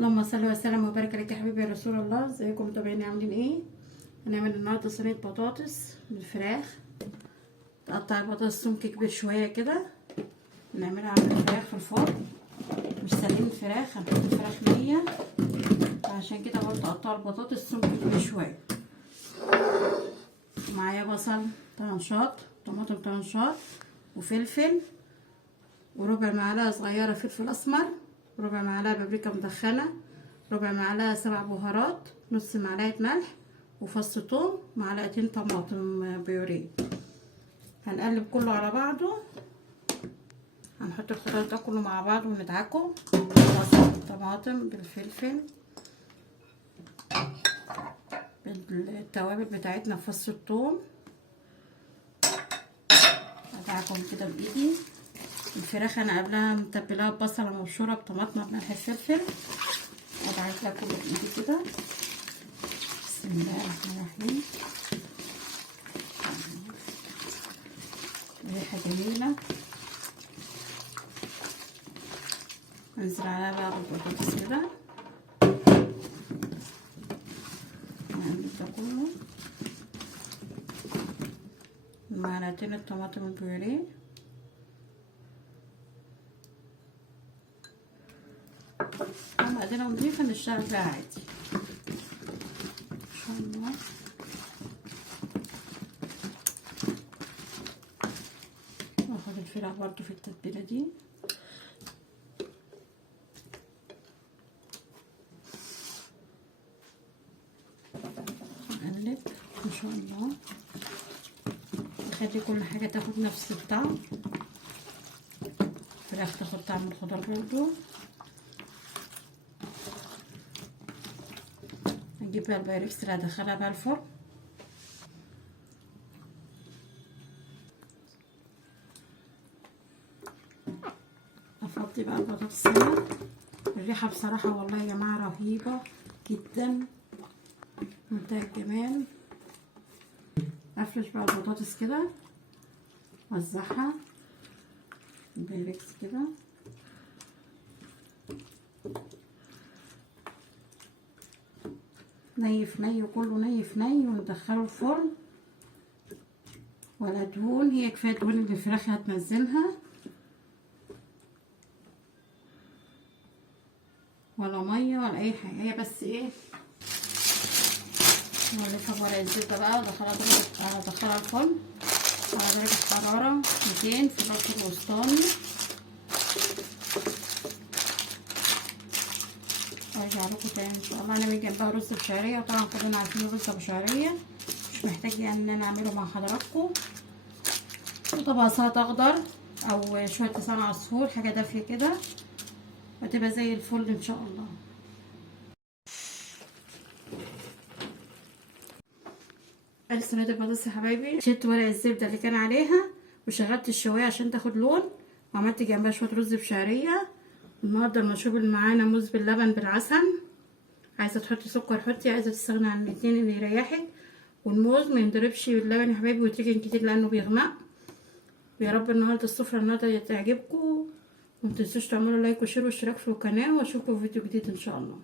اللهم صل وسلم وبارك عليك يا حبيبي يا رسول الله. ازيكم متابعيني عاملين ايه؟ هنعمل النهارده صينيه بطاطس بالفراخ. تقطع البطاطس سمك كبير شويه كده، نعملها على الفراخ في الفرن. مش سالقين الفراخ، هنحط الفراخ نيه، عشان كده برضه اقطع البطاطس سمك كبير شويه. معايا بصل طرنشات، طماطم طرنشات، وفلفل، وربع معلقه صغيره فلفل اسمر، ربع معلقه بابريكا مدخنه، ربع معلقه سبع بهارات، نص معلقه ملح، وفص ثوم، معلقتين طماطم بيوريه. هنقلب كله على بعضه، هنحط الخضار ده كله مع بعض وندعكه. بصل الطماطم بالفلفل بالتوابل بتاعتنا، فص الثوم، ادعكهم كده بايدي. الفراخ انا قبلها متبلاها ببصله مبشوره بطماطم بملح الفلفل، ادعكها كله بايدي كده. بسم الله الرحمن الرحيم. ريحه جميله. انزل عليها بقى بالبطاطس كده، نقلب ده كله. معلقتين الطماطم البيوريه، مقادير نضيفة نشتغل فيها عادي ان شاء الله. واخد الفراخ برضو في التتبيلة دي، نقلب ان شاء الله، نخلي كل حاجة تاخد نفس الطعم. الفراخ تاخد طعم الخضار برضو. نجيب بقى البايركس اللي هدخلها بقى الفرن. افضي بقى البطاطس هنا. الريحه بصراحه والله يا جماعه رهيبه جدا، منتهى الجمال. افرش بقى البطاطس كده، وزعها البايركس كده. ني في ني، وكله ني في ني، وندخله الفرن. ولا دهون، هي كفايه دهون اللي الفراخ هتنزلها، ولا ميه ولا اي حاجه، هي بس ايه. نولفها بورق الزبده بقى، ادخلها الفرن على درجه حراره 200 في الرف الوسطاني. ارجع لكم تاني ان شاء الله. هنعمل جنبها رز بشعريه، طبعا كلنا عارفين الرز ابو شعريه، مش محتاج يعني ان انا اعمله مع حضراتكم. وطبعا سلطه اخضر او شويه لسان عصفور، حاجه دافيه كده، وتبقى زي الفل ان شاء الله. ادي صينيه البطاطس يا حبايبي. شلت ورق الزبده اللي كان عليها، وشغلت الشوايه عشان تاخد لون، وعملت جنبها شويه رز بشعريه. النهارده المشروب اللي معانا موز باللبن بالعسل. عايزه تحطي سكر حطي، عايزه تستغني عن الاتنين اللي يريحك. والموز ما ينضربش باللبن يا حبايبي ويتركن كتير لانه بيغمق. ويا رب النهارده السفره النهارده تعجبكم، ومتنسوش تعملوا لايك وشير واشتراك في القناه، واشوفكم في فيديو جديد ان شاء الله.